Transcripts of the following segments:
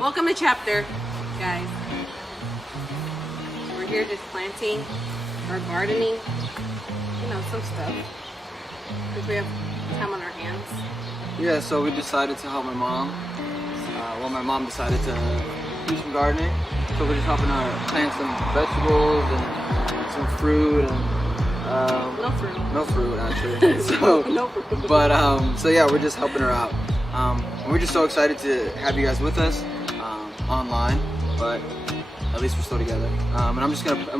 Welcome to chapter, guys. We're here just planting or gardening, some stuff. Because we have time on our hands. Yeah, so we decided to help my mom. My mom decided to do some gardening. So we're just helping her plant some vegetables and some fruit and No fruit. No fruit actually. So No fruit. But so yeah, we're just helping her out. And we're just so excited to have you guys with us online, but at least we're still together. And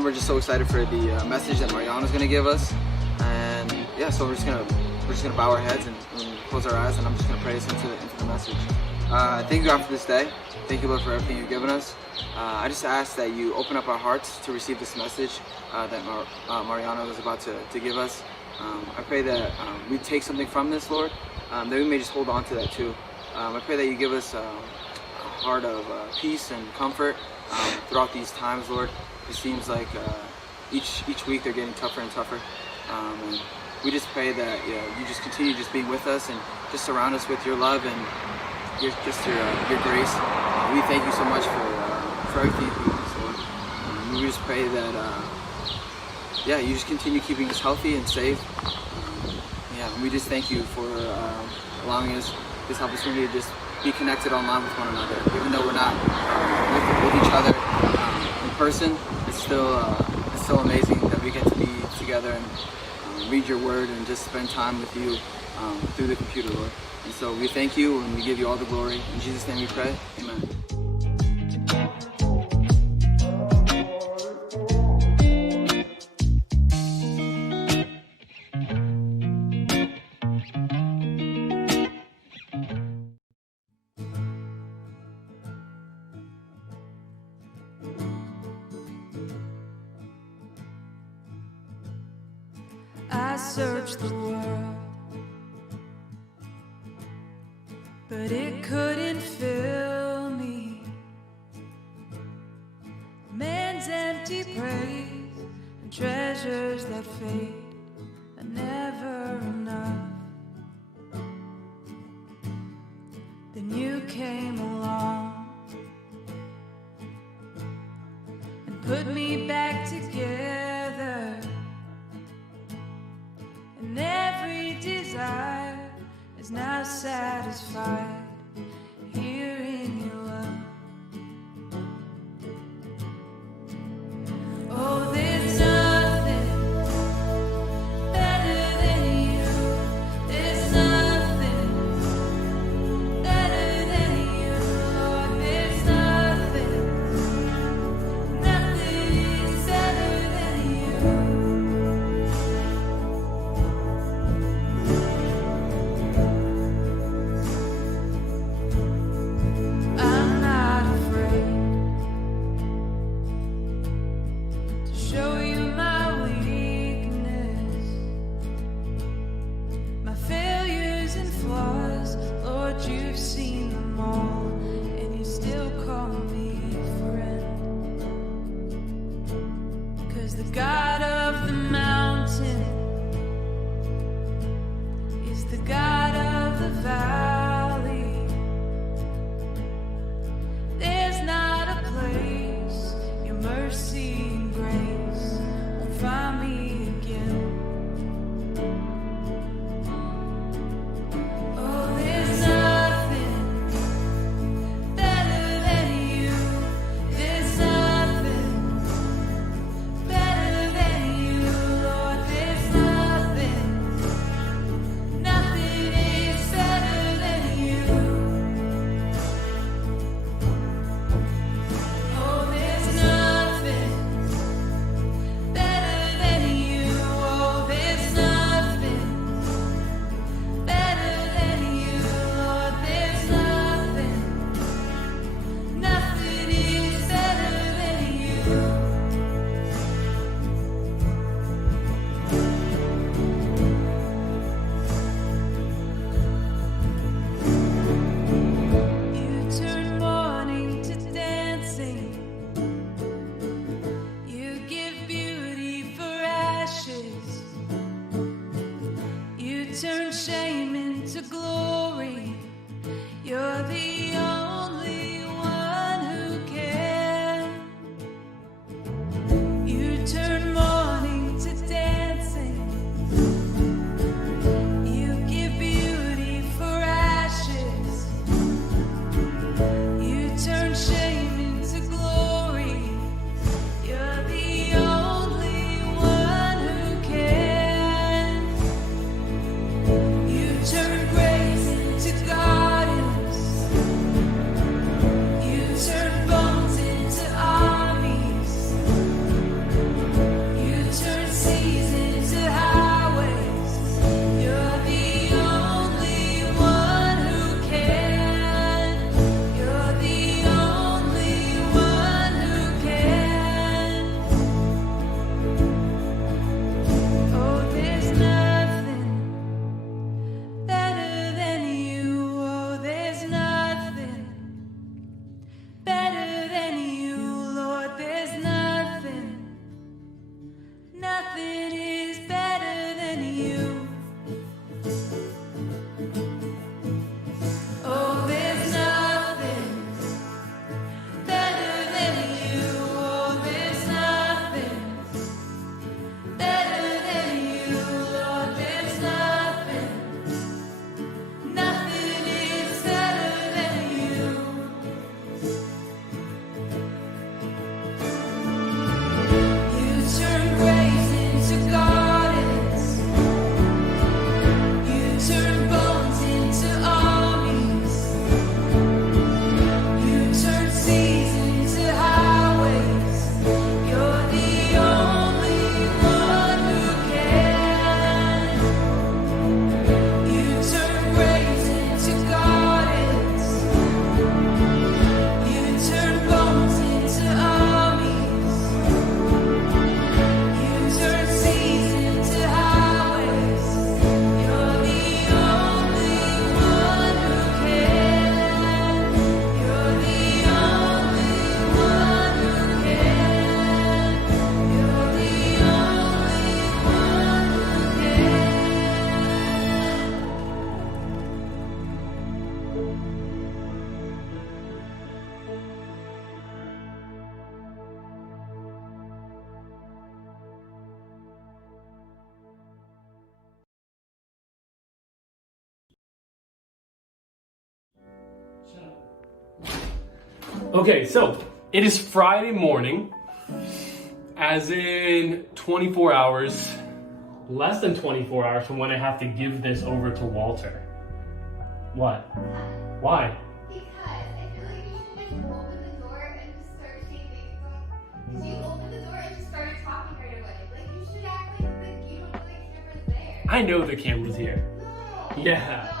we're just so excited for the message that Mariano is gonna give us. And yeah, so we're just gonna bow our heads and close our eyes, and I'm just gonna pray us into the message. Thank you, God, for this day. Thank you, Lord, for everything you've given us. I just ask that you open up our hearts to receive this message that Mariano is about to give us. I pray that we take something from this, Lord, that we may just hold on to that too. I pray that you give us a heart of peace and comfort throughout these times, Lord. It seems like each week they're getting tougher and tougher. And we just pray that you just continue just being with us and just surround us with your love and your grace. We thank you so much for everything you do, Lord. We just pray that you just continue keeping us healthy and safe. And we just thank you for allowing us this opportunity to just be connected online with one another. Even though we're not with each other in person, it's still amazing that we get to be together and read your word and just spend time with you through the computer, Lord. And so we thank you and we give you all the glory. In Jesus' name we pray, amen. I searched the world, but it couldn't fill me. Man's empty praise and treasures that fade are never enough. Then you came along and put me back together. And every desire is now satisfied here in your love. Oh, there's nothing better than you. There's nothing better than you, Lord. There's nothing is better than you. You've seen them all, and you still call me friend. 'Cause the God of the mountain is the God of the valley. There's not a place your mercy and grace won't find me again. Turn shame into glory. You're the only one. Okay, so it is Friday morning, as in 24 hours, less than 24 hours from when I have to give this over to Walter. What? Why? Because I feel like you should just open the door and just start shaving. Because you opened the door and just started talking right away. Like, you should act like you don't know the camera's there. I know the camera's here. No. Yeah.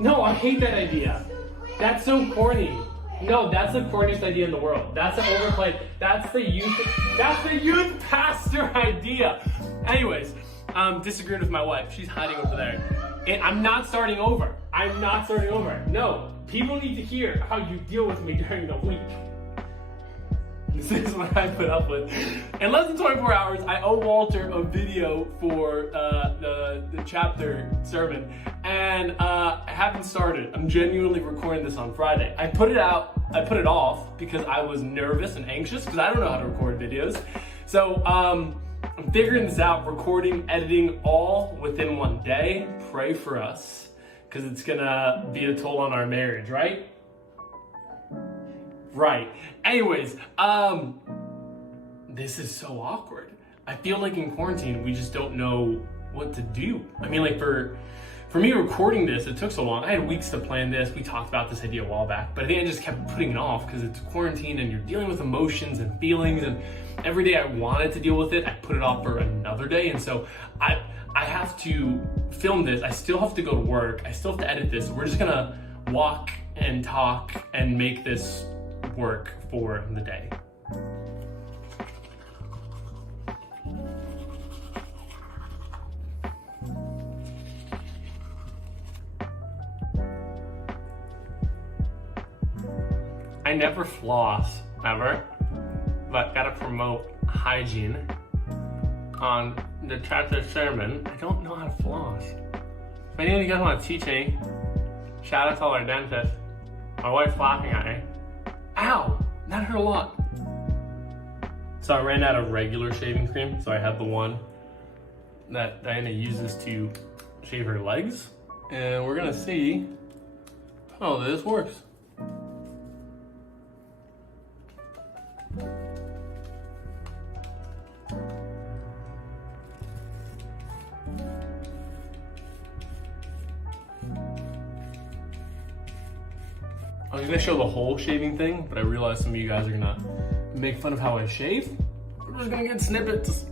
No, I hate that idea. That's so corny. No, that's the corniest idea in the world. That's the overplayed. That's the youth pastor idea. Anyways, disagreed with my wife. She's hiding over there. I'm not starting over. I'm not starting over. No, people need to hear how you deal with me during the week. This is what I put up with. In less than 24 hours, I owe Walter a video for the chapter sermon, and I haven't started. I'm genuinely recording this on Friday. I put it off because I was nervous and anxious because I don't know how to record videos. So I'm figuring this out, recording, editing, all within one day. Pray for us, because it's gonna be a toll on our marriage, right? Right. Anyways, this is so awkward. I feel like in quarantine, we just don't know what to do. I mean, like for me recording this, it took so long. I had weeks to plan this. We talked about this idea a while back, but I think I just kept putting it off because it's quarantine and you're dealing with emotions and feelings, and every day I wanted to deal with it, I put it off for another day. And so I have to film this. I still have to go to work. I still have to edit this. So we're just gonna walk and talk and make this work for the day. I never floss, ever, but gotta promote hygiene on the chapter sermon. I don't know how to floss. If any of you guys want to teach me, shout out to all our dentists. My wife's laughing at me. Ow! That hurt a lot. So I ran out of regular shaving cream, so I had the one that Diana uses to shave her legs. And we're gonna see how this works. I was gonna show the whole shaving thing, but I realized some of you guys are gonna make fun of how I shave. We're just gonna get snippets.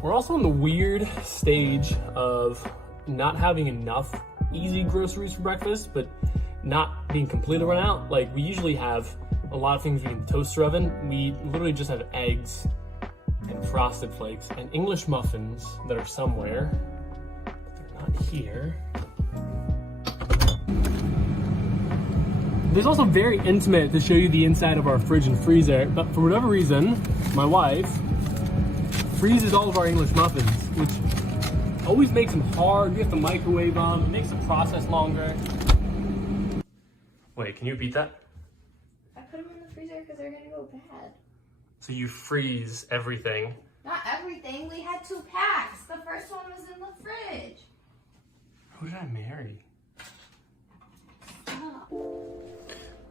We're also in the weird stage of not having enough easy groceries for breakfast, but not being completely run out. Like, we usually have a lot of things we can toaster oven. We literally just have eggs and frosted flakes and English muffins that are somewhere. They're not here. There's also very intimate to show you the inside of our fridge and freezer, but for whatever reason, my wife freezes all of our English muffins, which always makes them hard. You have to microwave them. It makes the process longer. Wait, can you repeat that? I put them in the freezer because they're gonna go bad. So you freeze everything. Not everything. We had 2 packs. The first one was in the fridge. Who did I marry? Oh.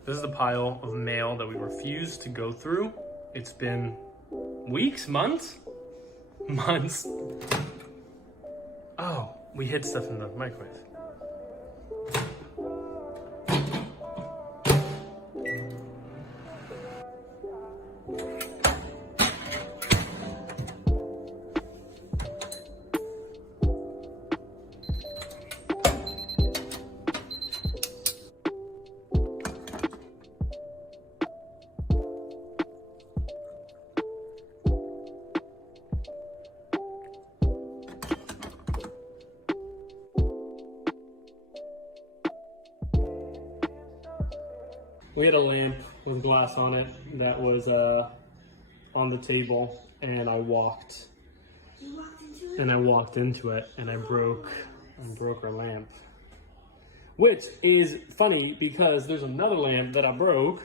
This is the pile of mail that we refuse to go through. It's been weeks, months? Months. Oh, we hid stuff in the microwave. We had a lamp with glass on it that was on the table, and I walked. You walked into it? And I walked into it, and I broke our lamp. Which is funny because there's another lamp that I broke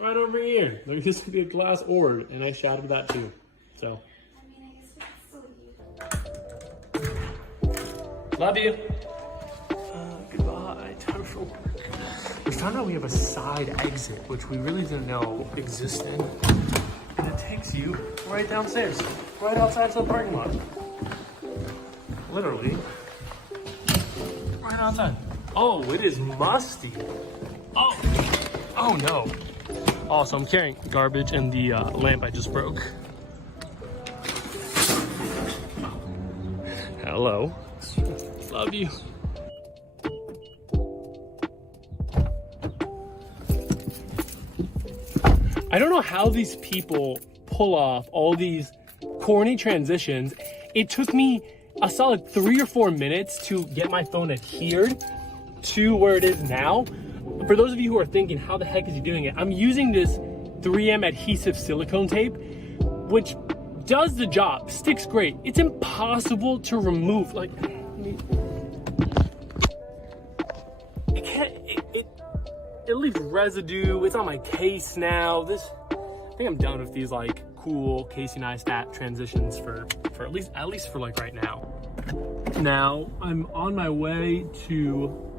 right over here. There used to be a glass orb, and I shattered that too. So. I mean, I guess we can still use. Love you. Goodbye. Time for work. We found out we have a side exit, which we really didn't know existed. And it takes you right downstairs, right outside the parking lot. Literally. Right outside. Oh, it is musty. Oh no. Oh, so I'm carrying garbage and the lamp I just broke. Hello. Love you. I don't know how these people pull off all these corny transitions. It took me a solid 3 or 4 minutes to get my phone adhered to where it is now. For those of you who are thinking, how the heck is he doing it? I'm using this 3M adhesive silicone tape, which does the job, sticks great. It's impossible to remove. Like, it leaves residue. It's on my case now. I think I'm done with these like cool Casey Neistat transitions for at least for like right now. Now I'm on my way to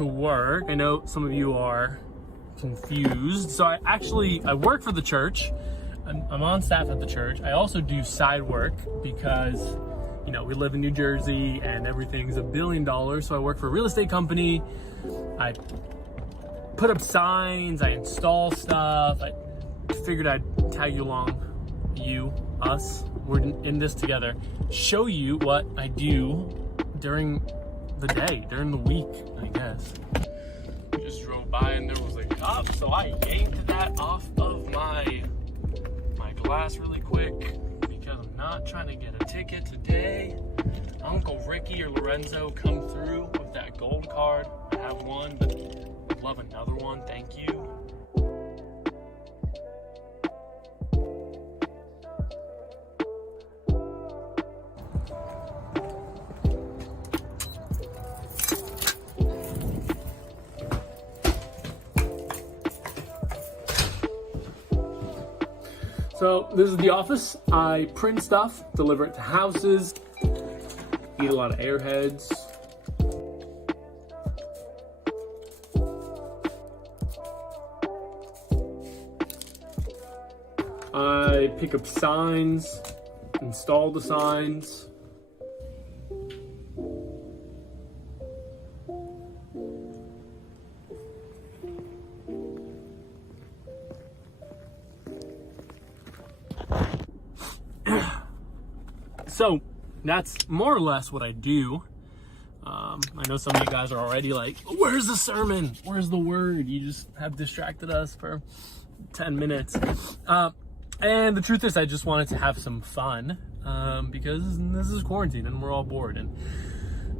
work. I know some of you are confused. So I work for the church. I'm on staff at the church. I also do side work because, you know, we live in New Jersey and everything's $1 billion. So I work for a real estate company. I put up signs, I install stuff. I figured I'd tag you along, us. We're in this together. Show you what I do during the day, during the week, I guess. Just drove by and there was a cop, so I yanked that off of my glass really quick because I'm not trying to get a ticket today. Uncle Ricky or Lorenzo come through with that gold card. I have one, but I'd love another one. Thank you. So this is the office. I print stuff, deliver it to houses, eat a lot of Airheads. I pick up signs, install the signs. So that's more or less what I do. I know some of you guys are already like, where's the sermon? Where's the word? You just have distracted us for 10 minutes. And the truth is I just wanted to have some fun because this is quarantine and we're all bored, and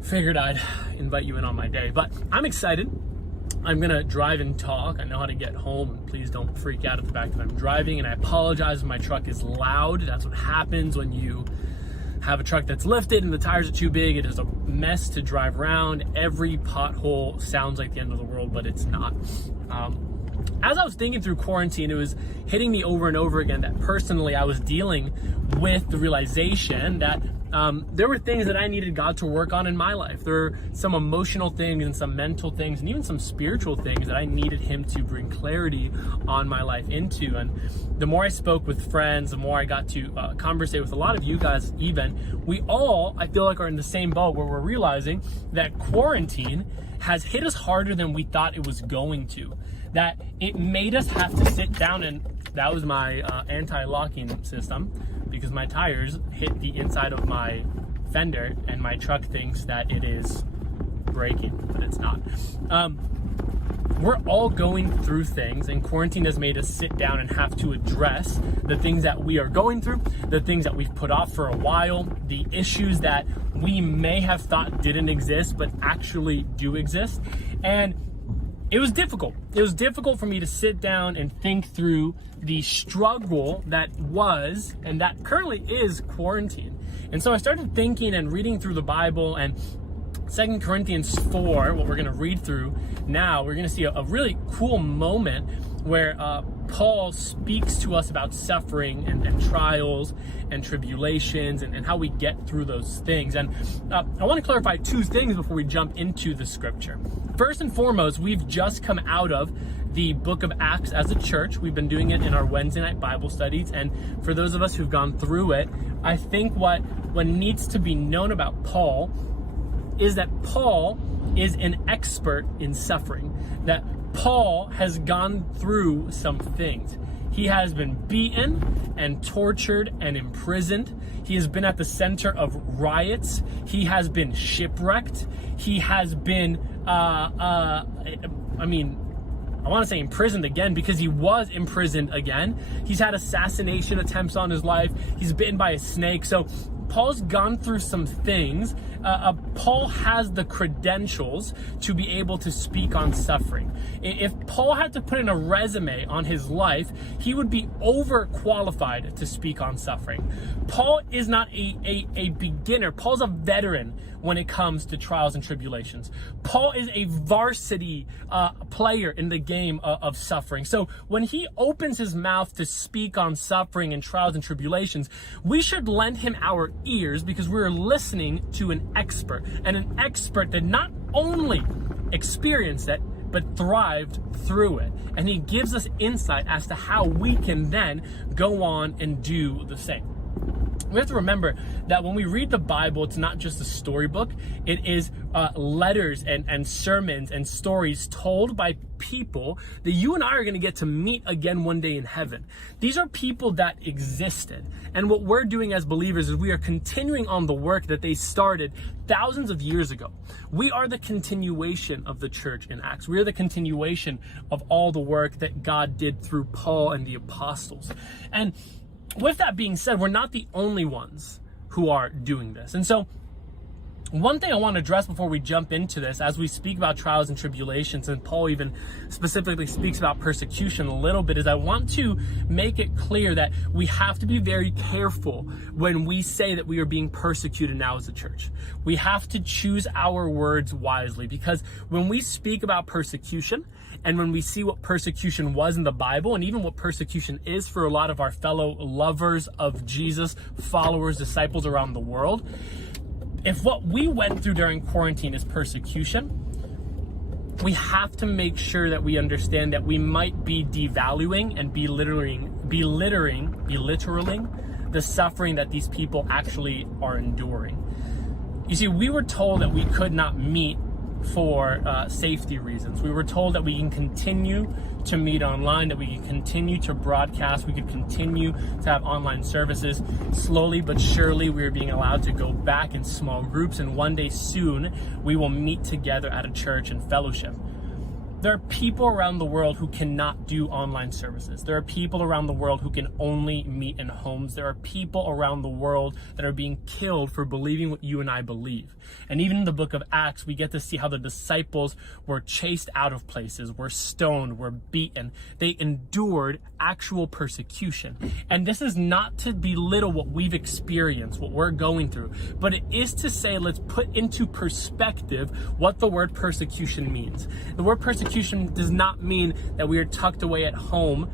figured I'd invite you in on my day. But I'm excited. I'm gonna drive and talk. I know how to get home. Please don't freak out at the fact that I'm driving, and I apologize if my truck is loud. That's what happens when you have a truck that's lifted and the tires are too big. It is a mess to drive around. Every pothole sounds like the end of the world, but it's not. As I was thinking through quarantine, it was hitting me over and over again that personally I was dealing with the realization that there were things that I needed God to work on in my life. There were some emotional things and some mental things and even some spiritual things that I needed Him to bring clarity on my life into. And the more I spoke with friends, the more I got to conversate with a lot of you guys even, we all, I feel like, are in the same boat where we're realizing that quarantine has hit us harder than we thought it was going to. That it made us have to sit down, and that was my anti-locking system because my tires hit the inside of my fender and my truck thinks that it is braking, but it's not. We're all going through things, and quarantine has made us sit down and have to address the things that we are going through, the things that we've put off for a while, the issues that we may have thought didn't exist but actually do exist. And it was difficult. It was difficult for me to sit down and think through the struggle that was, and that currently is, quarantine. And so I started thinking and reading through the Bible, and 2 Corinthians 4, what we're going to read through now, we're going to see a really cool moment where Paul speaks to us about suffering and trials and tribulations and how we get through those things. And I want to clarify two things before we jump into the scripture. First and foremost, we've just come out of the book of Acts as a church. We've been doing it in our Wednesday night Bible studies. And for those of us who've gone through it, I think what needs to be known about Paul is that Paul is an expert in suffering, that Paul has gone through some things. He has been beaten and tortured and imprisoned. He has been at the center of riots. He has been shipwrecked. He has been, I want to say imprisoned again, because he was imprisoned again. He's had assassination attempts on his life. He's bitten by a snake. So Paul's gone through some things. Paul has the credentials to be able to speak on suffering. If Paul had to put in a resume on his life, he would be overqualified to speak on suffering. Paul is not a beginner. Paul's a veteran when it comes to trials and tribulations. Paul is a varsity player in the game of suffering. So when he opens his mouth to speak on suffering and trials and tribulations, we should lend him our ears, because we're listening to an expert, and an expert that not only experienced it, but thrived through it. And he gives us insight as to how we can then go on and do the same. We have to remember that when we read the Bible, it's not just a storybook. It is letters and sermons and stories told by people that you and I are going to get to meet again one day in heaven. These are people that existed. And what we're doing as believers is we are continuing on the work that they started thousands of years ago. We are the continuation of the church in Acts. We are the continuation of all the work that God did through Paul and the apostles. And with that being said, we're not the only ones who are doing this. And so one thing I want to address before we jump into this, as we speak about trials and tribulations, and Paul even specifically speaks about persecution a little bit, is I want to make it clear that we have to be very careful when we say that we are being persecuted now as a church. We have to choose our words wisely, because when we speak about persecution, and when we see what persecution was in the Bible, and even what persecution is for a lot of our fellow lovers of Jesus, followers, disciples around the world, if what we went through during quarantine is persecution, we have to make sure that we understand that we might be devaluing and belittling the suffering that these people actually are enduring. You see, we were told that we could not meet for safety reasons. We were told that we can continue to meet online, that we can continue to broadcast, we could continue to have online services. Slowly but surely, we are being allowed to go back in small groups, and one day soon, we will meet together at a church and fellowship. There are people around the world who cannot do online services. There are people around the world who can only meet in homes. There are people around the world that are being killed for believing what you and I believe. And even in the book of Acts, we get to see how the disciples were chased out of places, were stoned, were beaten. They endured actual persecution. And this is not to belittle what we've experienced, what we're going through, but it is to say, let's put into perspective what the word persecution means. The word persecution does not mean that we are tucked away at home,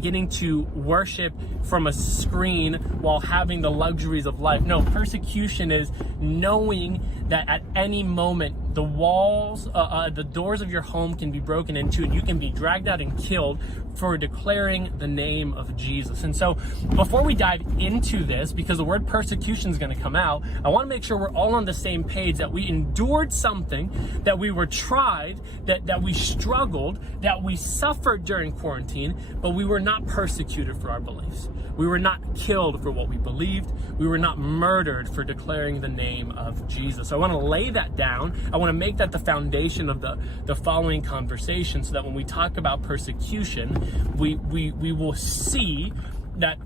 getting to worship from a screen while having the luxuries of life. No, persecution is knowing that at any moment the walls, the doors of your home can be broken into, and you can be dragged out and killed for declaring the name of Jesus. And so before we dive into this, because the word persecution is going to come out, I want to make sure we're all on the same page, that we endured something, that we were tried, that we struggled, that we suffered during quarantine, but we were not persecuted for our beliefs. We were not killed for what we believed. We were not murdered for declaring the name of Jesus. So I want to lay that down. I want to make that the foundation of the following conversation, so that when we talk about persecution, we will see that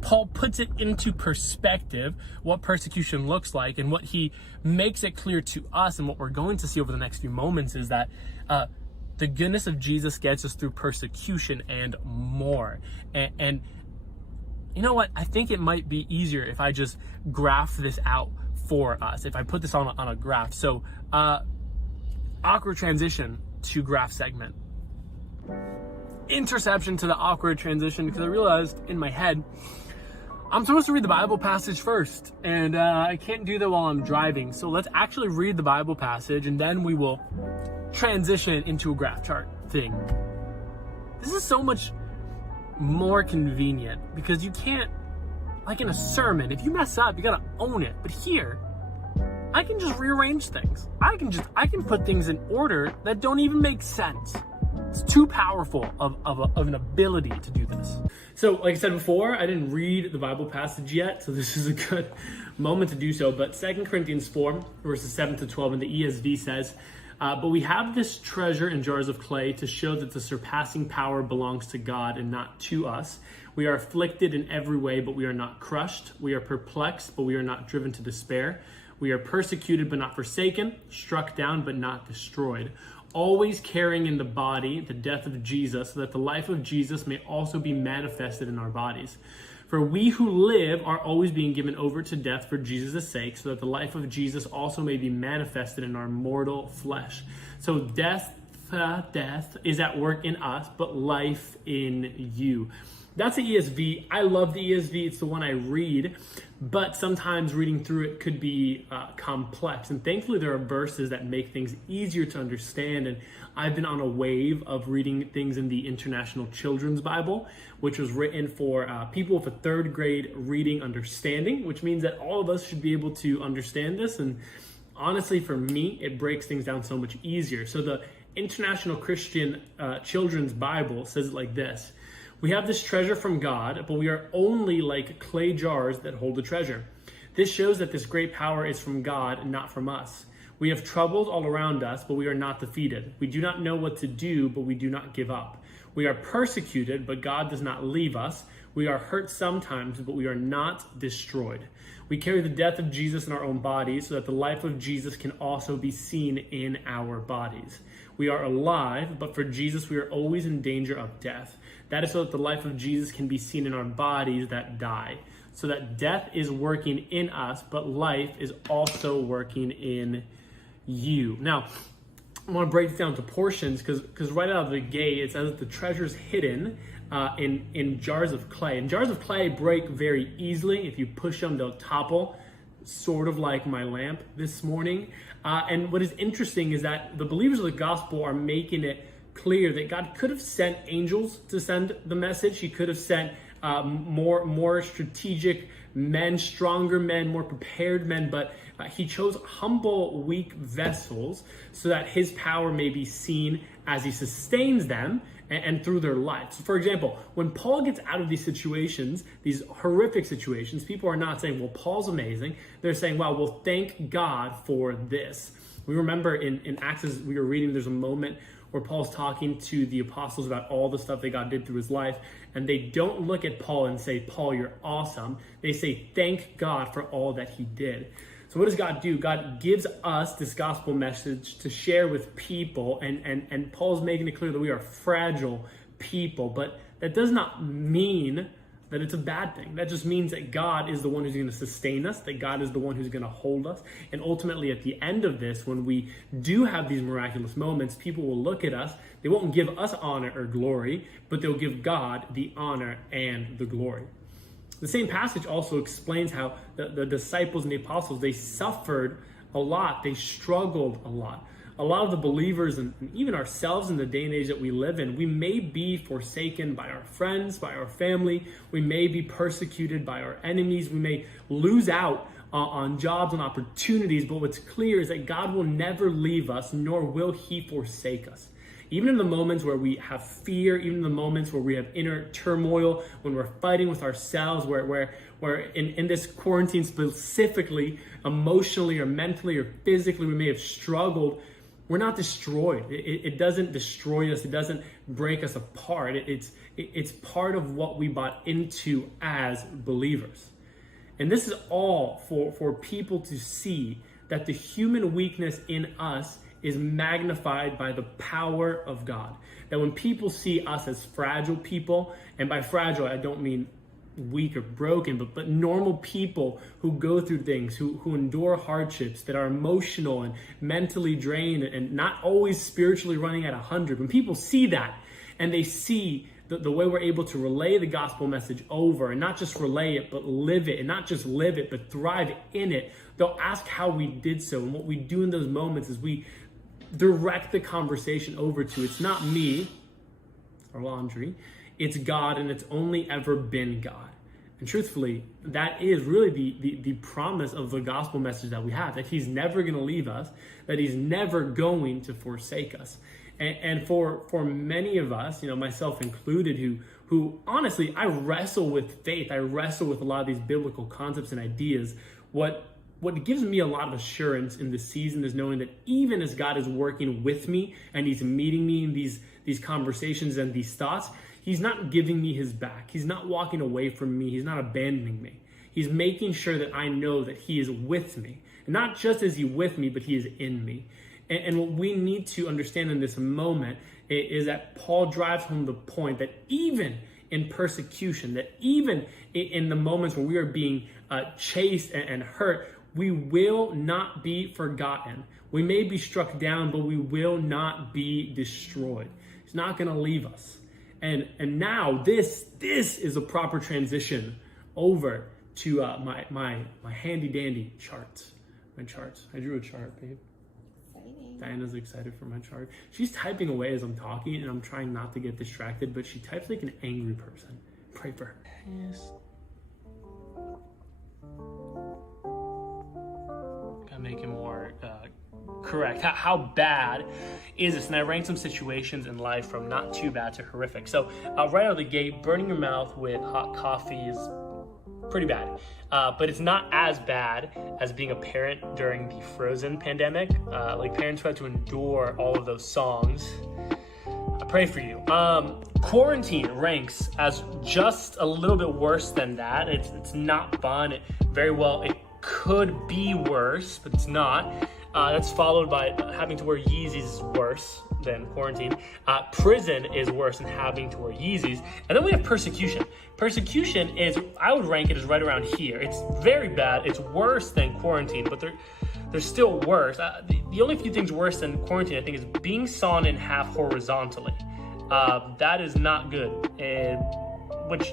Paul puts it into perspective, what persecution looks like, and what he makes it clear to us, and what we're going to see over the next few moments is that The goodness of Jesus gets us through persecution and more. And you know what? I think it might be easier if I just graph this out for us, if I put this on a graph. So, awkward transition to graph segment. Interception to the awkward transition, because I realized in my head, I'm supposed to read the Bible passage first, and I can't do that while I'm driving. So let's actually read the Bible passage, and then we will transition into a graph chart thing. This is so much more convenient, because you can't, like in a sermon, if you mess up, you gotta own it. But here, I can just rearrange things. I can put things in order that don't even make sense. It's too powerful of an ability to do this. So, like I said before, I didn't read the Bible passage yet, so this is a good moment to do so. But 2 Corinthians 4, verses 7 to 12 in the ESV says, but we have this treasure in jars of clay to show that the surpassing power belongs to God and not to us. We are afflicted in every way, but we are not crushed. We are perplexed, but we are not driven to despair. We are persecuted, but not forsaken, struck down, but not destroyed. Always carrying in the body the death of Jesus, so that the life of Jesus may also be manifested in our bodies. For we who live are always being given over to death for Jesus' sake, so that the life of Jesus also may be manifested in our mortal flesh. So death is at work in us, but life in you. That's the ESV. I love the ESV. It's the one I read, but sometimes reading through it could be complex. And thankfully, there are verses that make things easier to understand. And I've been on a wave of reading things in the International Children's Bible, which was written for people with a third grade reading understanding, which means that all of us should be able to understand this. And honestly, for me, it breaks things down so much easier. So the International Christian Children's Bible says it like this. We have this treasure from God, but we are only like clay jars that hold the treasure. This shows that this great power is from God and not from us. We have troubles all around us, but we are not defeated. We do not know what to do, but we do not give up. We are persecuted, but God does not leave us. We are hurt sometimes, but we are not destroyed. We carry the death of Jesus in our own bodies so that the life of Jesus can also be seen in our bodies. We are alive, but for Jesus, we are always in danger of death. That is so that the life of Jesus can be seen in our bodies that die. So that death is working in us, but life is also working in you. Now, I want to break this down to portions because right out of the gate, it says that the treasure is hidden in jars of clay. And jars of clay break very easily. If you push them, they'll topple, sort of like my lamp this morning. And what is interesting is that the believers of the gospel are making it clear that God could have sent angels to send the message. He could have sent more strategic men, stronger men, more prepared men, but he chose humble, weak vessels so that his power may be seen as he sustains them and through their lives. So for example, when Paul gets out of these situations, these horrific situations, people are not saying, well, Paul's amazing. They're saying, wow, well, thank God for this. We remember in Acts, as we were reading, there's a moment where Paul's talking to the apostles about all the stuff that God did through his life. And they don't look at Paul and say, Paul, you're awesome. They say, thank God for all that he did. So what does God do? God gives us this gospel message to share with people. And Paul's making it clear that we are fragile people. But that does not mean that it's a bad thing. That just means that God is the one who's going to sustain us, that God is the one who's going to hold us. And ultimately, at the end of this, when we do have these miraculous moments, people will look at us. They won't give us honor or glory, but they'll give God the honor and the glory. The same passage also explains how the disciples and the apostles, they suffered a lot. They struggled a lot. A lot of the believers and even ourselves in the day and age that we live in, we may be forsaken by our friends, by our family. We may be persecuted by our enemies. We may lose out on jobs and opportunities. But what's clear is that God will never leave us, nor will he forsake us. Even in the moments where we have fear, even in the moments where we have inner turmoil, when we're fighting with ourselves, where in this quarantine specifically, emotionally or mentally or physically, we may have struggled, we're not destroyed. It doesn't destroy us. It doesn't break us apart. It's part of what we bought into as believers. And this is all for people to see that the human weakness in us is magnified by the power of God. That when people see us as fragile people, and by fragile, I don't mean weak or broken, but normal people who go through things, who endure hardships, that are emotional and mentally drained and not always spiritually running at 100. When people see that and they see the way we're able to relay the gospel message over, and not just relay it, but live it, and not just live it, but thrive in it, they'll ask how we did so. And what we do in those moments is we direct the conversation over to, it's not me or laundry, it's God, and it's only ever been God. And truthfully, that is really the promise of the gospel message that we have, that he's never going to leave us, that he's never going to forsake us. And for many of us, myself included, who honestly, I wrestle with faith. I wrestle with a lot of these biblical concepts and ideas. What gives me a lot of assurance in this season is knowing that even as God is working with me and he's meeting me in these conversations and these thoughts, he's not giving me his back. He's not walking away from me. He's not abandoning me. He's making sure that I know that he is with me. And not just is he with me, but he is in me. And what we need to understand in this moment is that Paul drives home the point that even in persecution, that even in the moments when we are being chased and hurt, we will not be forgotten. We may be struck down, but we will not be destroyed. He's not going to leave us. And now this is a proper transition over to my handy dandy charts. My charts. I drew a chart, babe. Diana's excited for my chart. She's typing away as I'm talking, and I'm trying not to get distracted, but she types like an angry person. Pray for her. Yes. Gotta make it more correct. How bad is this? And I ranked some situations in life from not too bad to horrific. So right out of the gate, burning your mouth with hot coffee is pretty bad. But it's not as bad as being a parent during the Frozen pandemic. Like parents who had to endure all of those songs. I pray for you. Quarantine ranks as just a little bit worse than that. It's not fun. It could be worse, but it's not. That's followed by having to wear Yeezys is worse than quarantine. Prison is worse than having to wear Yeezys. And then we have persecution. Persecution is, I would rank it as right around here. It's very bad. It's worse than quarantine, but they're still worse. The only few things worse than quarantine, I think, is being sawn in half horizontally. That is not good. Which,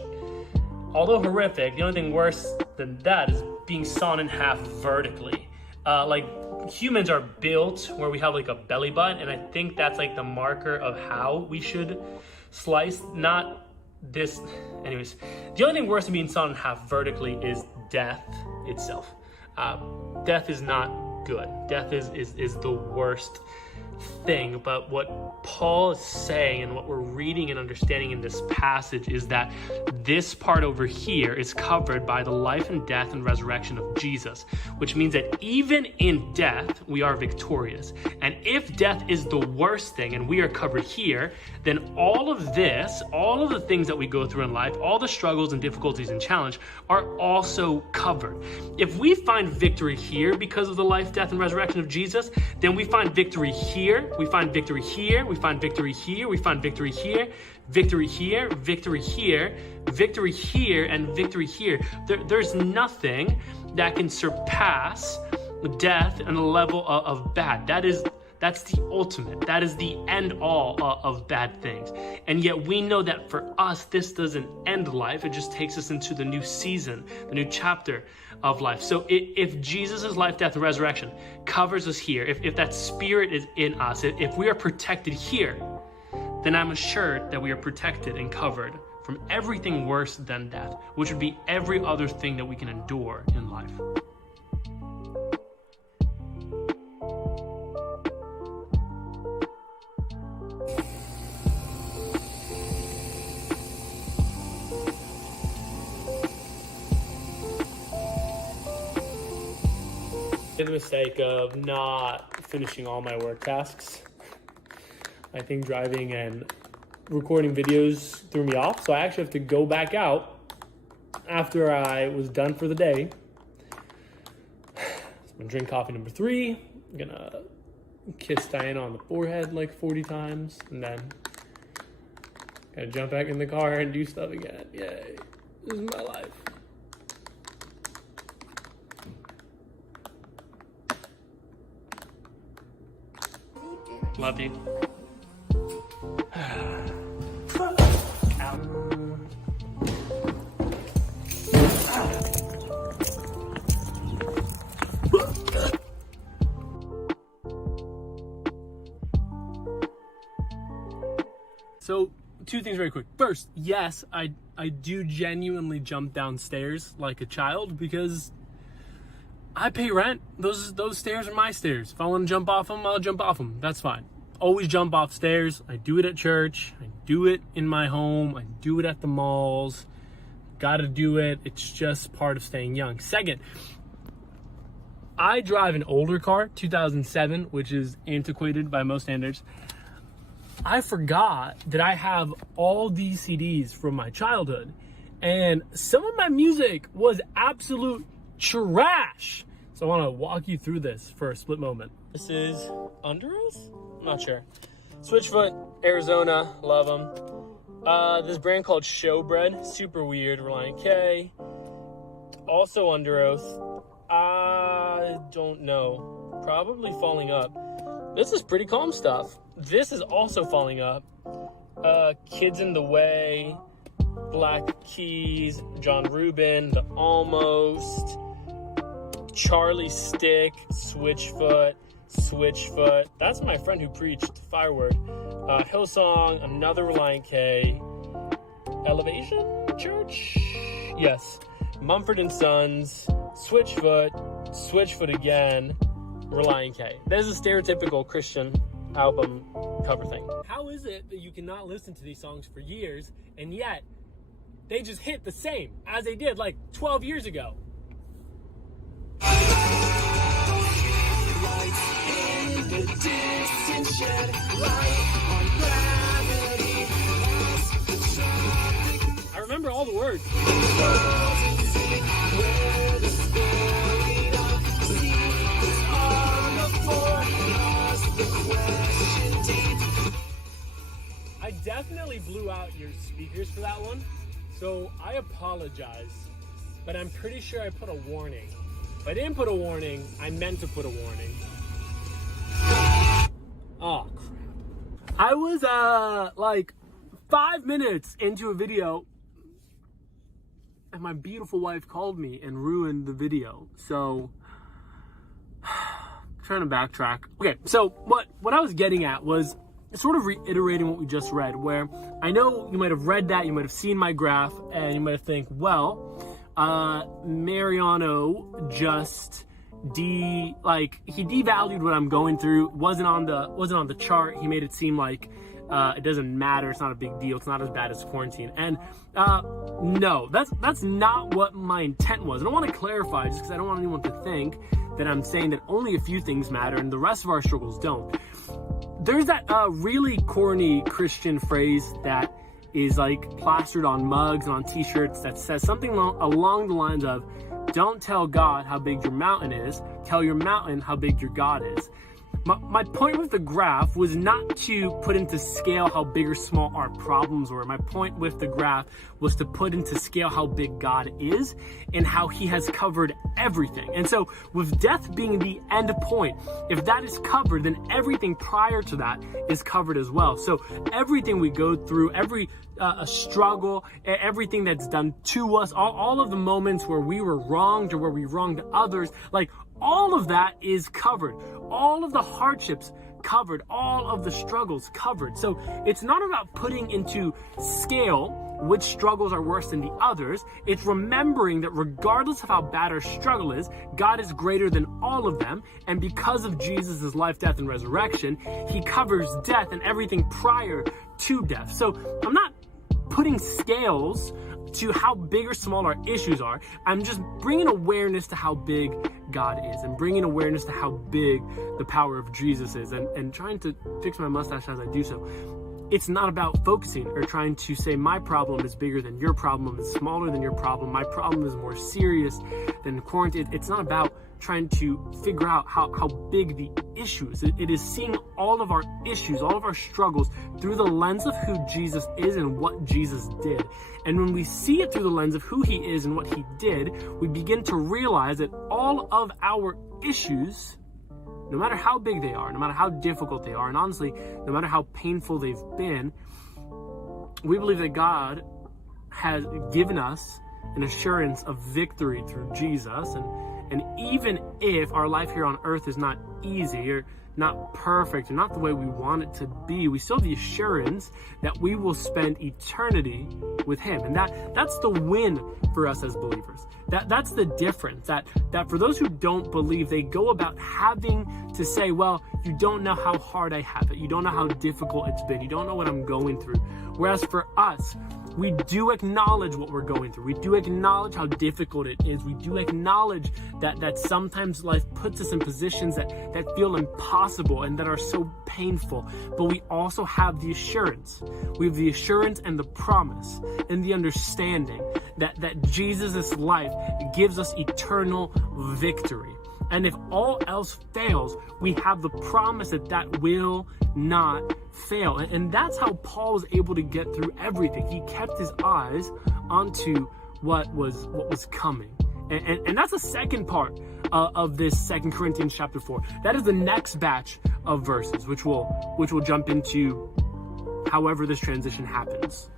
although horrific, the only thing worse than that is being sawn in half vertically. Humans are built where we have like a belly button, and I think that's like the marker of how we should slice, not this. Anyways, the only thing worse than being sawn in half vertically is death itself. Death is not good. Death is the worst thing. But what Paul is saying and what we're reading and understanding in this passage is that this part over here is covered by the life and death and resurrection of Jesus, which means that even in death, we are victorious. And if death is the worst thing and we are covered here, then all of this, all of the things that we go through in life, all the struggles and difficulties and challenge are also covered. If we find victory here because of the life, death, and resurrection of Jesus, then we find victory here, we find victory here, we find victory here, we find victory here, victory here, victory here, victory here, and victory here. There's nothing that can surpass death and the level of bad. That's the ultimate. That is the end all of bad things. And yet we know that for us, this doesn't end life. It just takes us into the new season, the new chapter of life. So if Jesus' life, death, and resurrection covers us here, if that spirit is in us, if we are protected here, then I'm assured that we are protected and covered from everything worse than death, which would be every other thing that we can endure in life. I made the mistake of not finishing all my work tasks. I think driving and recording videos threw me off, so I actually have to go back out after I was done for the day. I'm gonna drink coffee number 3. I'm gonna kiss Diana on the forehead like 40 times, and then gotta jump back in the car and do stuff again. Yay. This is my life. Love you. So, two things very quick. First, yes, I do genuinely jump downstairs like a child because I pay rent. Those stairs are my stairs. If I want to jump off them, I'll jump off them. That's fine. Always jump off stairs. I do it at church. I do it in my home. I do it at the malls. Gotta do it. It's just part of staying young. Second, I drive an older car, 2007, which is antiquated by most standards. I forgot that I have all these CDs from my childhood, and some of my music was absolute trash. So I want to walk you through this for a split moment. This is Under Oath? I'm not sure. Switchfoot, Arizona, love them. This brand called Showbread, super weird, Reliant K. Also Under Oath. I don't know. Probably Falling Up. This is pretty calm stuff. This is also Falling Up. Kids in the Way, Black Keys, John Rubin, The Almost, Charlie Stick, Switchfoot. That's my friend who preached Fireword. Hillsong, another Reliant K. Elevation Church? Yes. Mumford & Sons, Switchfoot again, Reliant K. There's a stereotypical Christian album cover thing. How is it that you cannot listen to these songs for years and yet they just hit the same as they did like 12 years ago? I remember all the words. I definitely blew out your speakers for that one, so I apologize, but I'm pretty sure I put a warning. If I didn't put a warning, I meant to put a warning. Oh, crap. I was, like 5 minutes into a video, and my beautiful wife called me and ruined the video, so trying to backtrack. Okay, so what I was getting at was sort of reiterating what we just read, where I know you might have read that, you might have seen my graph, and you might think, well, Mariano just he devalued what I'm going through. Wasn't on the chart. He made it seem like it doesn't matter. It's not a big deal. It's not as bad as quarantine. And no, that's not what my intent was. And I want to clarify, just because I don't want anyone to think that I'm saying that only a few things matter and the rest of our struggles don't. There's that really corny Christian phrase that is like plastered on mugs and on t-shirts that says something along the lines of, don't tell God how big your mountain is, tell your mountain how big your God is. My point with the graph was not to put into scale how big or small our problems were. My point with the graph was to put into scale how big God is and how he has covered everything. And so with death being the end point, if that is covered, then everything prior to that is covered as well. So everything we go through, every struggle, everything that's done to us, all of the moments where we were wronged or where we wronged others, like all of that is covered. All of the hardships covered, all of the struggles covered. So it's not about putting into scale which struggles are worse than the others. It's remembering that regardless of how bad our struggle is, God is greater than all of them. And because of Jesus' life, death, and resurrection, he covers death and everything prior to death. So I'm not putting scales to how big or small our issues are. I'm just bringing awareness to how big God is and bringing awareness to how big the power of Jesus is, and trying to fix my mustache as I do so. it's not about focusing or trying to say my problem is bigger than your problem, is smaller than your problem, my problem is more serious than quarantine. It's not about trying to figure out how big the issue is. It is seeing all of our issues, all of our struggles through the lens of who Jesus is and what Jesus did. And when we see it through the lens of who he is and what he did, we begin to realize that all of our issues, no matter how big they are, no matter how difficult they are, and honestly, no matter how painful they've been, we believe that God has given us an assurance of victory through Jesus. And even if our life here on earth is not easy or not perfect or not the way we want it to be, we still have the assurance that we will spend eternity with him. And that's the win for us as believers. That's the difference. That for those who don't believe, they go about having to say, well, you don't know how hard I have it. You don't know how difficult it's been. You don't know what I'm going through. Whereas for us, we do acknowledge what we're going through. We do acknowledge how difficult it is. We do acknowledge that sometimes life puts us in positions that feel impossible and that are so painful. But we also have the assurance. We have the assurance and the promise and the understanding that Jesus' life gives us eternal victory. And if all else fails, we have the promise that will not fail. And that's how Paul was able to get through everything. He kept his eyes onto what was coming. And that's the second part of this 2 Corinthians chapter 4. That is the next batch of verses, which we'll jump into however this transition happens.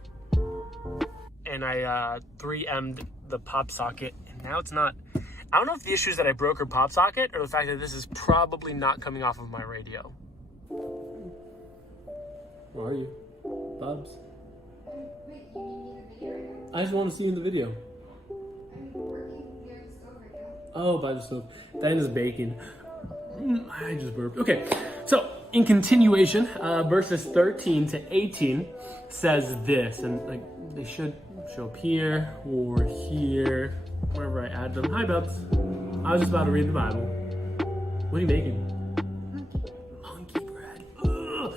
And I 3M'd the pop socket, and now it's not. I don't know if the issue is that I broke her pop socket or the fact that this is probably not coming off of my radio. Where are you? Bubs? Wait, you need me in the video right now? I just want to see you in the video. I'm working near the stove right now. Oh, by the stove. Diana's baking. I just burped. Okay, so in continuation, verses 13 to 18 says this, and like they should show up here or here, wherever I add them. Hi, Bubs. I was just about to read the Bible. What are you making? Monkey bread. Ugh.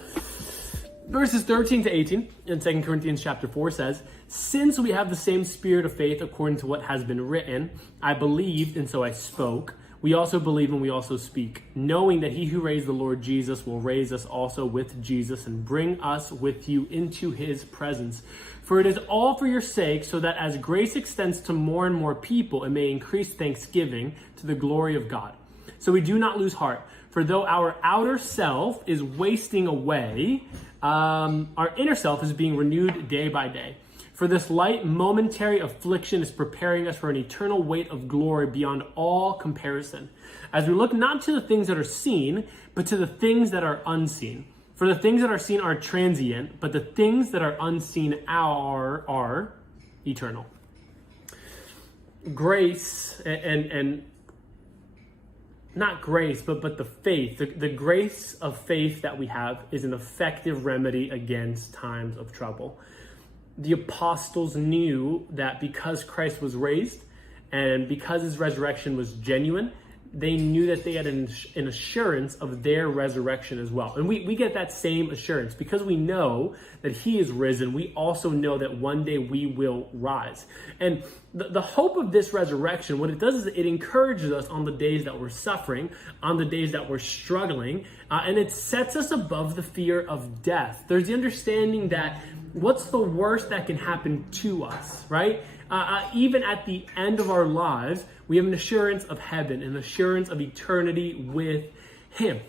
Verses 13 to 18 in 2 Corinthians chapter 4 says, since we have the same spirit of faith according to what has been written, I believed and so I spoke. We also believe and we also speak, knowing that he who raised the Lord Jesus will raise us also with Jesus and bring us with you into his presence. For it is all for your sake, so that as grace extends to more and more people, it may increase thanksgiving to the glory of God. So we do not lose heart, for though our outer self is wasting away, our inner self is being renewed day by day. For this light momentary affliction is preparing us for an eternal weight of glory beyond all comparison, as we look not to the things that are seen, but to the things that are unseen. For the things that are seen are transient, but the things that are unseen are eternal. Grace and not grace, but the faith, the grace of faith that we have is an effective remedy against times of trouble. The apostles knew that because Christ was raised and because his resurrection was genuine, they knew that they had an assurance of their resurrection as well. And we get that same assurance because we know that he is risen. We also know that one day we will rise. And the hope of this resurrection, what it does is it encourages us on the days that we're suffering, on the days that we're struggling, and it sets us above the fear of death. There's the understanding that what's the worst that can happen to us, right? Even at the end of our lives, we have an assurance of heaven, an assurance of eternity with him.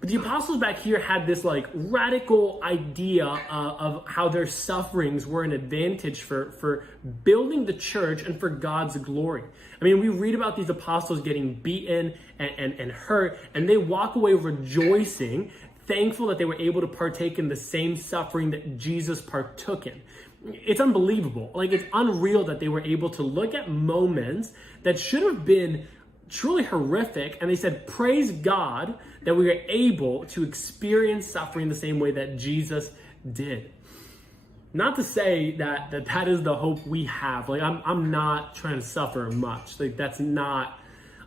But the apostles back here had this like radical idea of how their sufferings were an advantage for building the church and for God's glory. I mean, we read about these apostles getting beaten and hurt, and they walk away rejoicing, thankful that they were able to partake in the same suffering that Jesus partook in. It's unbelievable. Like, it's unreal that they were able to look at moments that should have been truly horrific, and they said, praise God that we are able to experience suffering the same way that Jesus did. Not to say that is the hope we have. Like, I'm not trying to suffer much. Like, that's not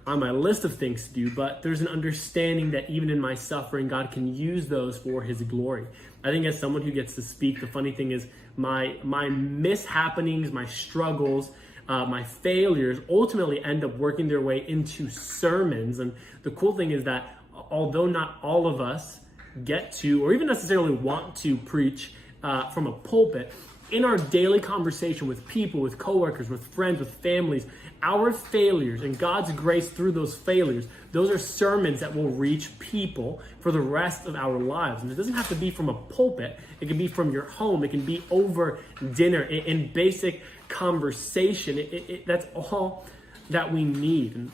on my list of things to do, but there's an understanding that even in my suffering, God can use those for his glory. I think as someone who gets to speak, the funny thing is my mishappenings, my struggles, my failures ultimately end up working their way into sermons. And the cool thing is that although not all of us get to, or even necessarily want to preach from a pulpit, in our daily conversation with people, with coworkers, with friends, with families, our failures and God's grace through those failures, those are sermons that will reach people for the rest of our lives. And it doesn't have to be from a pulpit. It can be from your home. It can be over dinner, in basic conversation. That's all that we need. And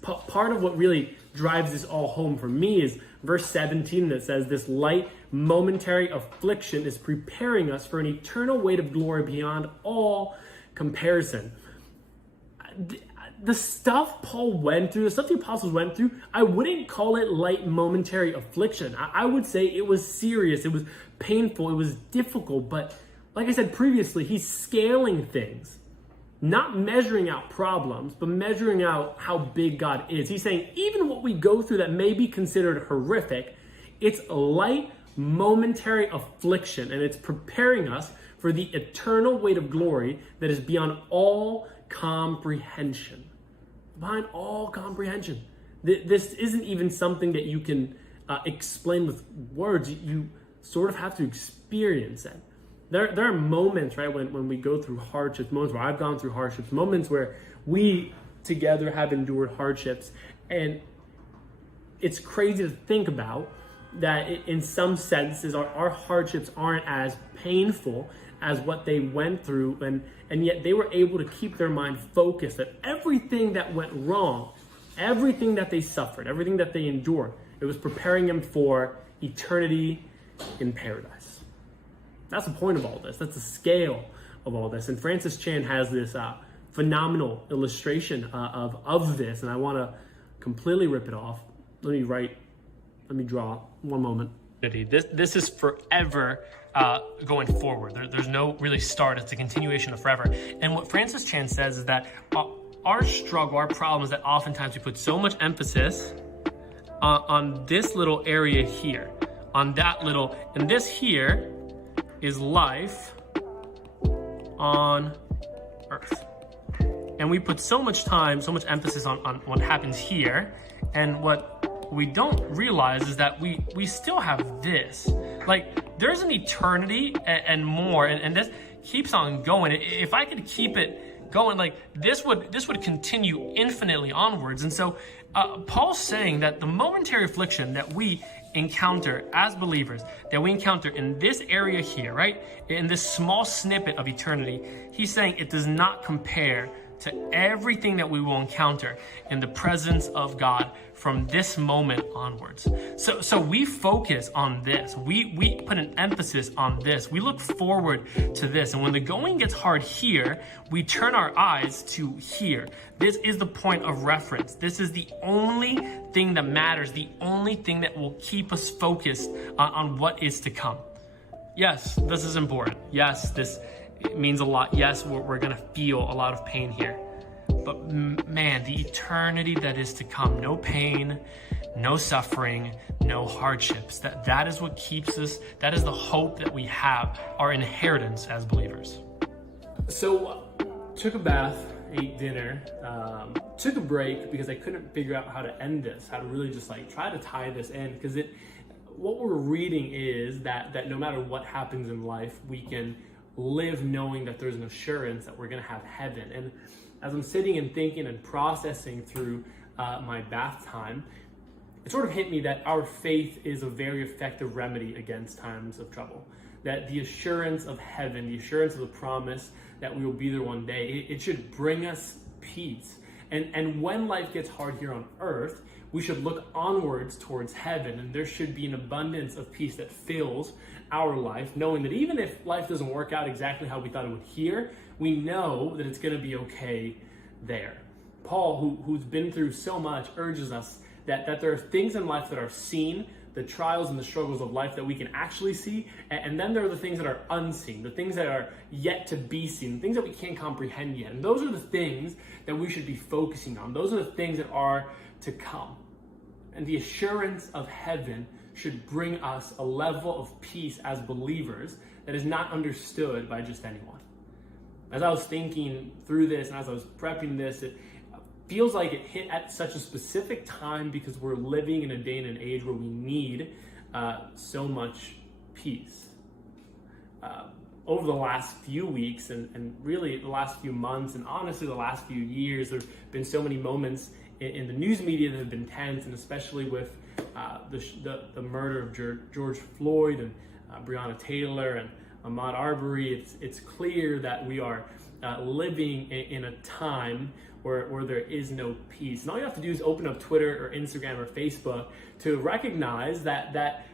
part of what really drives this all home for me is verse 17 that says, this light momentary affliction is preparing us for an eternal weight of glory beyond all comparison. The stuff Paul went through, the stuff the apostles went through, I wouldn't call it light momentary affliction. I would say it was serious, it was painful, it was difficult, but like I said previously, he's scaling things. Not measuring out problems, but measuring out how big God is. He's saying even what we go through that may be considered horrific, it's a light, momentary affliction, and it's preparing us for the eternal weight of glory that is beyond all comprehension. Beyond all comprehension. This isn't even something that you can explain with words. You sort of have to experience it. There are moments, right, when we go through hardships, moments where I've gone through hardships, moments where we together have endured hardships. And it's crazy to think about that in some senses, our hardships aren't as painful as what they went through. And yet they were able to keep their mind focused that everything that went wrong, everything that they suffered, everything that they endured, it was preparing them for eternity in paradise. That's the point of all this. That's the scale of all this. And Francis Chan has this phenomenal illustration of this, and I want to completely rip it off. Let me draw one moment. This is forever going forward. There's no really start. It's a continuation of forever. And what Francis Chan says is that our struggle, our problem is that oftentimes we put so much emphasis on this little area here, on that little, and this here is life on earth. And we put so much time, so much emphasis on what happens here. And what we don't realize is that we still have this. Like, there's an eternity and more, and this keeps on going. If I could keep it going, like, this would continue infinitely onwards. And so Paul's saying that the momentary affliction that we encounter as believers, that we encounter in this area here, right, in this small snippet of eternity, he's saying it does not compare to everything that we will encounter in the presence of God from this moment onwards. So we focus on this. We put an emphasis on this. We look forward to this. And when the going gets hard here, we turn our eyes to here. This is the point of reference. This is the only thing that matters, the only thing that will keep us focused on what is to come. Yes, this is important. Yes, this means a lot. Yes, we're going to feel a lot of pain here. But man, the eternity that is to come, no pain, no suffering, no hardships. That is what keeps us. That is the hope that we have, our inheritance as believers. So, took a bath, ate dinner, took a break because I couldn't figure out how to end this, how to really just like try to tie this in, because what we're reading is that no matter what happens in life, we can live knowing that there's an assurance that we're going to have heaven. And as I'm sitting and thinking and processing through my bath time, it sort of hit me that our faith is a very effective remedy against times of trouble. That the assurance of heaven, the assurance of the promise that we will be there one day, it should bring us peace. And when life gets hard here on earth, we should look onwards towards heaven, and there should be an abundance of peace that fills our life, knowing that even if life doesn't work out exactly how we thought it would here, we know that it's going to be okay there. Paul, who's been through so much, urges us that there are things in life that are seen the trials and the struggles of life that we can actually see, and then there are the things that are unseen, the things that are yet to be seen, the things that we can't comprehend yet. And those are the things that we should be focusing on. Those are the things that are to come. And the assurance of heaven should bring us a level of peace as believers that is not understood by just anyone. As I was thinking through this and as I was prepping this, it feels like it hit at such a specific time because we're living in a day and an age where we need so much peace. Over the last few weeks and really the last few months and honestly the last few years, there have been so many moments in the news media that have been tense, and especially with the murder of George Floyd and Breonna Taylor and Ahmaud Arbery. It's clear that we are living in a time where there is no peace. And all you have to do is open up Twitter or Instagram or Facebook to recognize that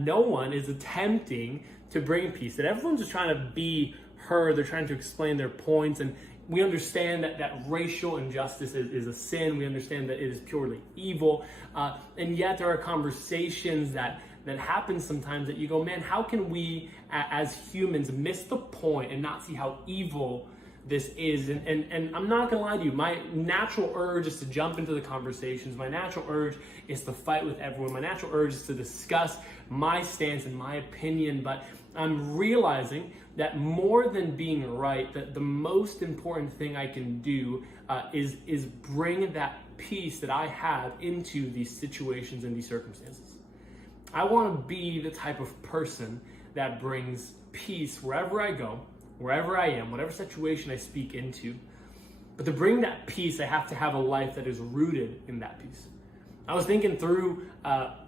no one is attempting to bring peace, that everyone's just trying to be heard, they're trying to explain their points, and we understand that racial injustice is a sin. We understand that it is purely evil, and yet there are conversations that happen sometimes that you go, man, how can we as humans miss the point and not see how evil this is? And I'm not gonna lie to you, my natural urge is to jump into the conversations. My natural urge is to fight with everyone. My natural urge is to discuss my stance and my opinion, but I'm realizing that more than being right, that the most important thing I can do is bring that peace that I have into these situations and these circumstances. I want to be the type of person that brings peace wherever I go, wherever I am, whatever situation I speak into. But to bring that peace, I have to have a life that is rooted in that peace. I was thinking through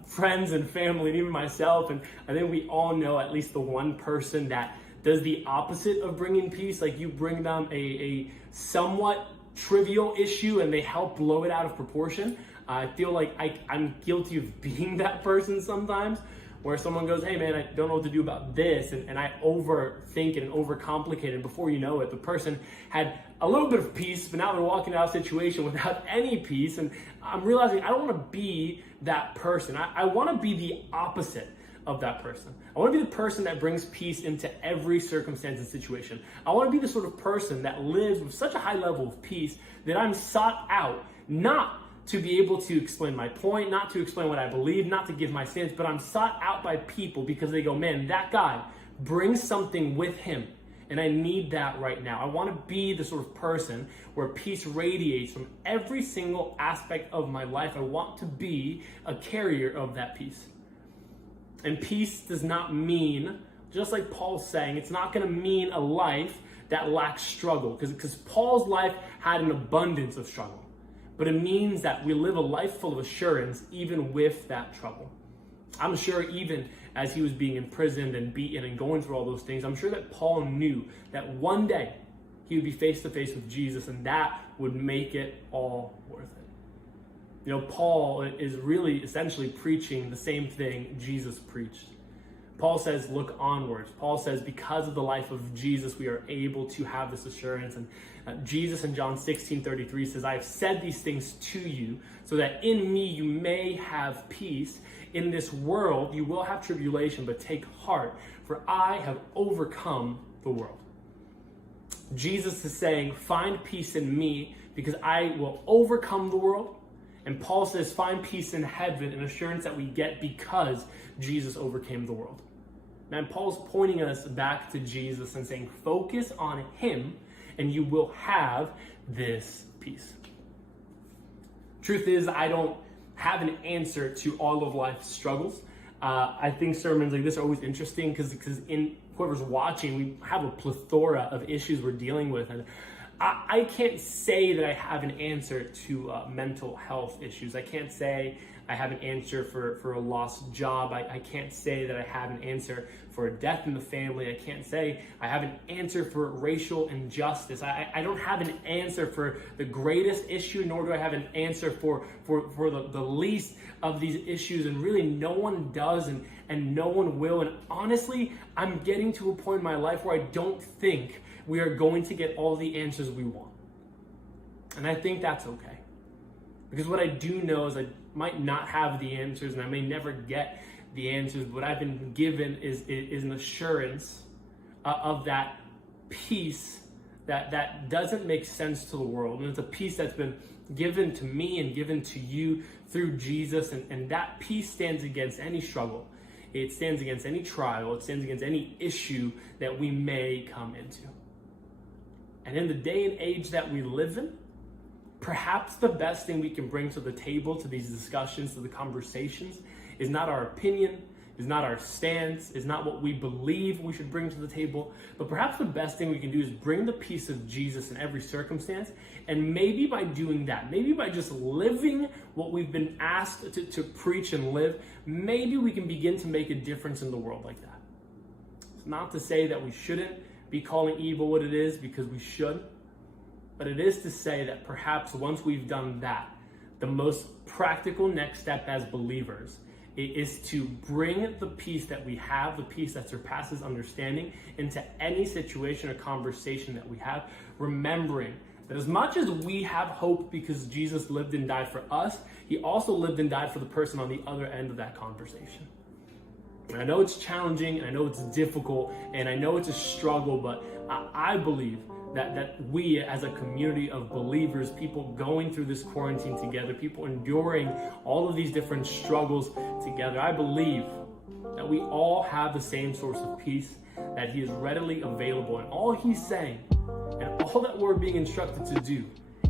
friends and family and even myself, and I think we all know at least the one person that does the opposite of bringing peace. Like, you bring them a somewhat trivial issue and they help blow it out of proportion. I feel like I'm guilty of being that person sometimes, where someone goes, hey man, I don't know what to do about this, and I overthink it and overcomplicate it, and before you know it, the person had a little bit of peace, but now they're walking out of a situation without any peace, and I'm realizing I don't want to be that person. I want to be the opposite of that person. I want to be the person that brings peace into every circumstance and situation. I want to be the sort of person that lives with such a high level of peace that I'm sought out, not to be able to explain my point, not to explain what I believe, not to give my stance, but I'm sought out by people because they go, man, that guy brings something with him, and I need that right now. I want to be the sort of person where peace radiates from every single aspect of my life. I want to be a carrier of that peace. And peace does not mean, just like Paul's saying, it's not going to mean a life that lacks struggle, because Paul's life had an abundance of struggle. But it means that we live a life full of assurance even with that trouble. I'm sure even as he was being imprisoned and beaten and going through all those things, I'm sure that Paul knew that one day he would be face to face with Jesus, and that would make it all worth it. You know, Paul is really essentially preaching the same thing Jesus preached. Paul says, look onwards. Paul says, because of the life of Jesus, we are able to have this assurance. And Jesus in John 16:33 says, I have said these things to you so that in me you may have peace. In this world you will have tribulation, but take heart, for I have overcome the world. Jesus is saying, find peace in me because I will overcome the world. And Paul says, find peace in heaven, an assurance that we get because Jesus overcame the world. And Paul's pointing us back to Jesus and saying, focus on him and you will have this peace. Truth is, I don't have an answer to all of life's struggles. I think sermons like this are always interesting because in whoever's watching, we have a plethora of issues we're dealing with. And I can't say that I have an answer to mental health issues. I can't say I have an answer for a lost job. I can't say that I have an answer for a death in the family. I can't say I have an answer for racial injustice. I don't have an answer for the greatest issue, nor do I have an answer for the least of these issues. And really no one does, and no one will. And honestly, I'm getting to a point in my life where I don't think we are going to get all the answers we want. And I think that's okay. Because what I do know is might not have the answers, and I may never get the answers. What I've been given is an assurance of that peace that doesn't make sense to the world. And it's a peace that's been given to me and given to you through Jesus. And that peace stands against any struggle. It stands against any trial. It stands against any issue that we may come into. And in the day and age that we live in, perhaps the best thing we can bring to the table, to these discussions, to the conversations, is not our opinion, is not our stance, is not what we believe we should bring to the table, but perhaps the best thing we can do is bring the peace of Jesus in every circumstance. And maybe by doing that, maybe by just living what we've been asked to preach and live, maybe we can begin to make a difference in the world like that. It's not to say that we shouldn't be calling evil what it is, because we should, but it is to say that perhaps once we've done that, the most practical next step as believers is to bring the peace that we have, the peace that surpasses understanding, into any situation or conversation that we have, remembering that as much as we have hope because Jesus lived and died for us, he also lived and died for the person on the other end of that conversation. And I know it's challenging, and I know it's difficult, and I know it's a struggle, but I believe that we as a community of believers, people going through this quarantine together, people enduring all of these different struggles together, I believe that we all have the same source of peace, that he is readily available. And all he's saying, and all that we're being instructed to do,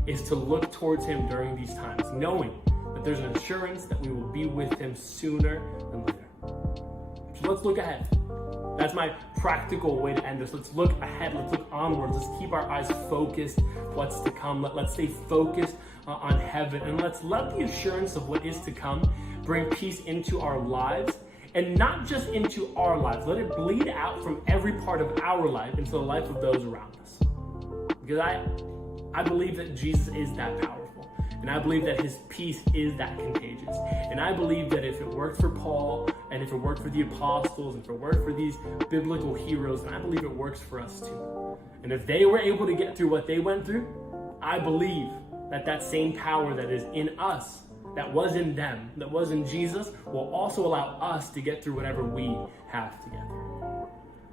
is to look towards him during these times, knowing that there's an assurance that we will be with him sooner than later. So let's look ahead. That's my practical way to end this. Let's look ahead. Let's look onwards. Let's keep our eyes focused what's to come. Let's stay focused on heaven. And let's let the assurance of what is to come bring peace into our lives. And not just into our lives. Let it bleed out from every part of our life into the life of those around us. Because I believe that Jesus is that powerful. And I believe that his peace is that contagious. And I believe that if it worked for Paul, and if it worked for the apostles, and if it worked for these biblical heroes, then I believe it works for us too. And if they were able to get through what they went through, I believe that that same power that is in us, that was in them, that was in Jesus, will also allow us to get through whatever we have together.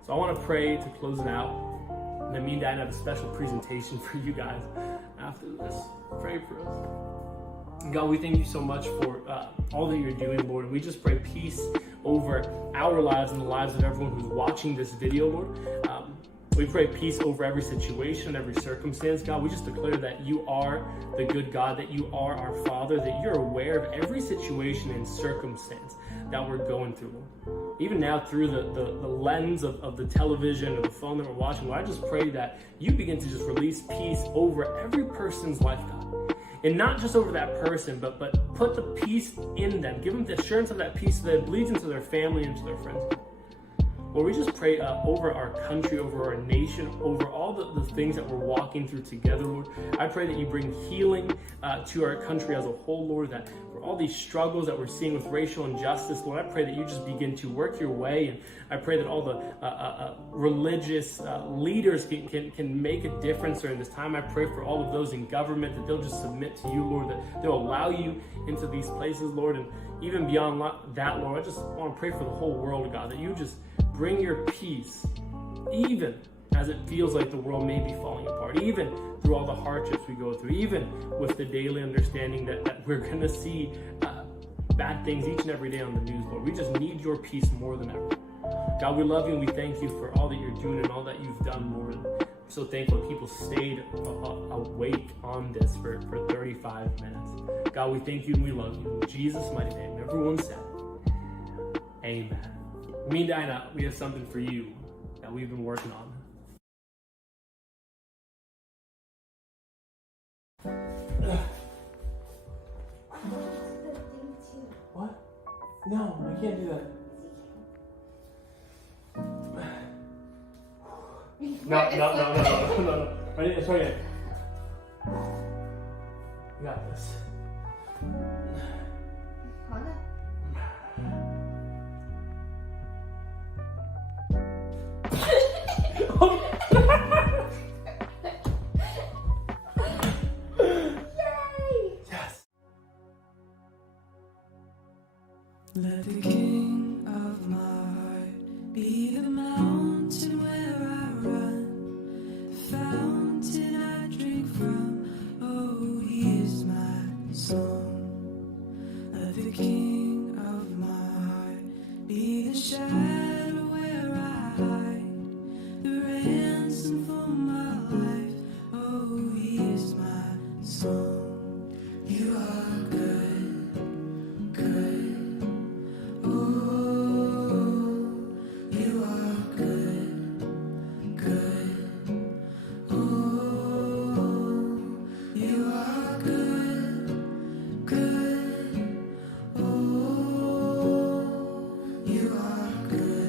So I want to pray to close it out. And then me and Dad have a special presentation for you guys after this. Pray for us. God, we thank you so much for all that you're doing, Lord. And we just pray peace over our lives and the lives of everyone who's watching this video, Lord. We pray peace over every situation, every circumstance. God, we just declare that you are the good God, that you are our Father, that you're aware of every situation and circumstance that we're going through, Lord. Even now through the lens of the television or the phone that we're watching, Lord, I just pray that you begin to just release peace over every person's life, God. And not just over that person, but put the peace in them. Give them the assurance of that peace so that it bleeds into their family and to their friends. Lord, we just pray over our country, over our nation, over all the things that we're walking through together, Lord. I pray that you bring healing to our country as a whole, Lord, that for all these struggles that we're seeing with racial injustice, Lord, I pray that you just begin to work your way. And I pray that all the religious leaders can make a difference during this time. I pray for all of those in government that they'll just submit to you, Lord, that they'll allow you into these places, Lord. And even beyond that, Lord, I just want to pray for the whole world, God, that you just bring your peace, even as it feels like the world may be falling apart, even through all the hardships we go through, even with the daily understanding that we're going to see bad things each and every day on the news, Lord. We just need your peace more than ever. God, we love you and we thank you for all that you're doing and all that you've done, Lord. I'm so thankful that people stayed awake on this for 35 minutes. God, we thank you and we love you. In Jesus' mighty name, everyone said, amen. Me and Dinah, we have something for you that we've been working on. What? No, I can't do that. No. Ready? It's okay. You got this. Let the king of my heart be the mountain where I run, the fountain I drink from. Oh, he is my song. Let the king of my heart be the shadow where I hide, the ransom for my life. Oh, he is my song. You are good, good. Oh, you are good, good. Oh, you are good, good. Oh, you are good.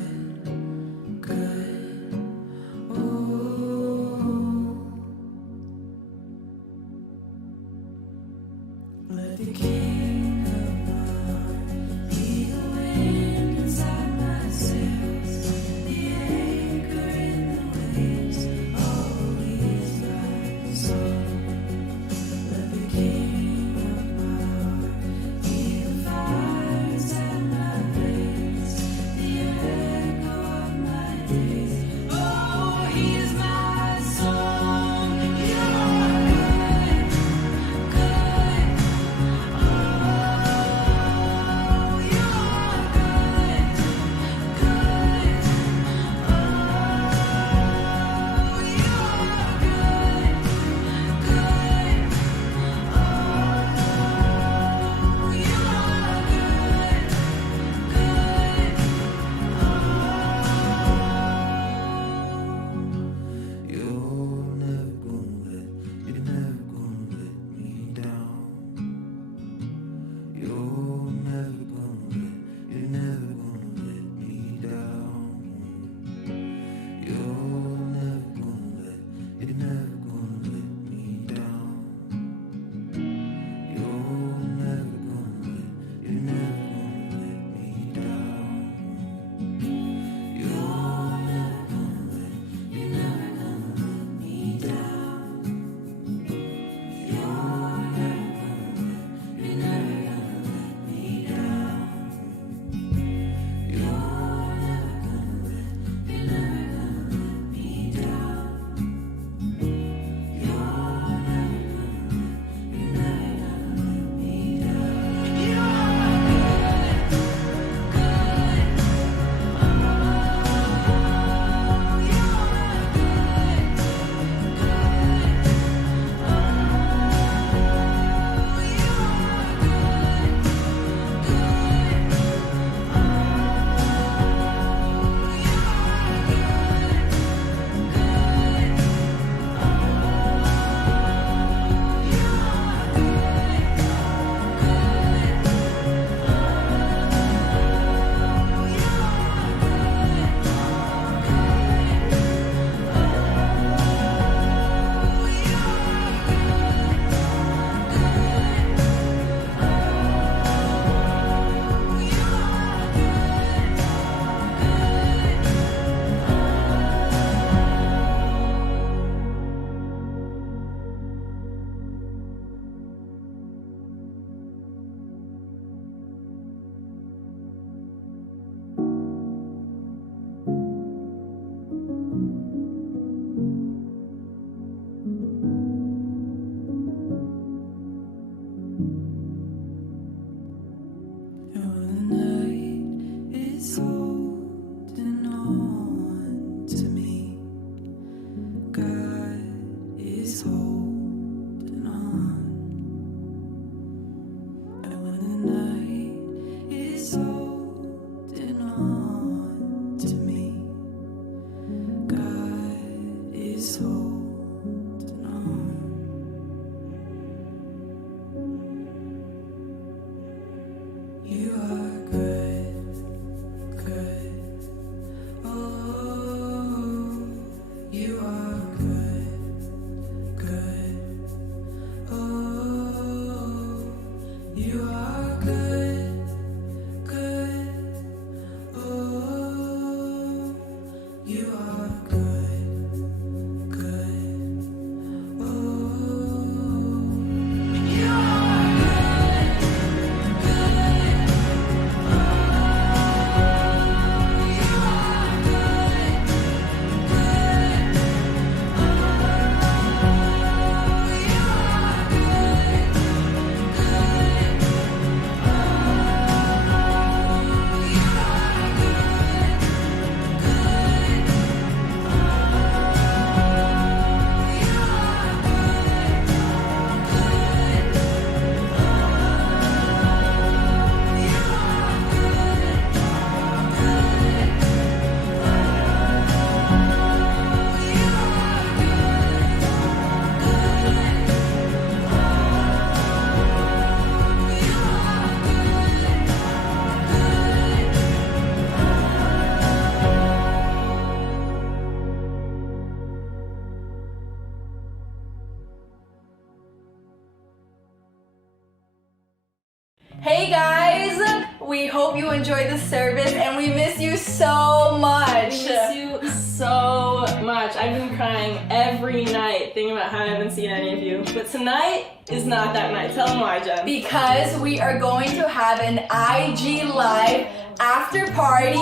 hope you enjoyed the service, and we miss you so much. We miss you so much. I've been crying every night thinking about how I haven't seen any of you. But tonight is not that night. Tell them why, Jen. Because we are going to have an IG Live after party.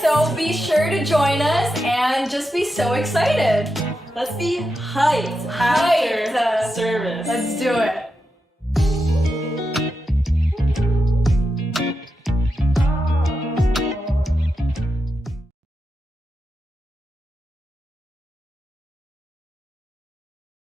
So be sure to join us and just be so excited. Let's be hyped after service. Let's do it.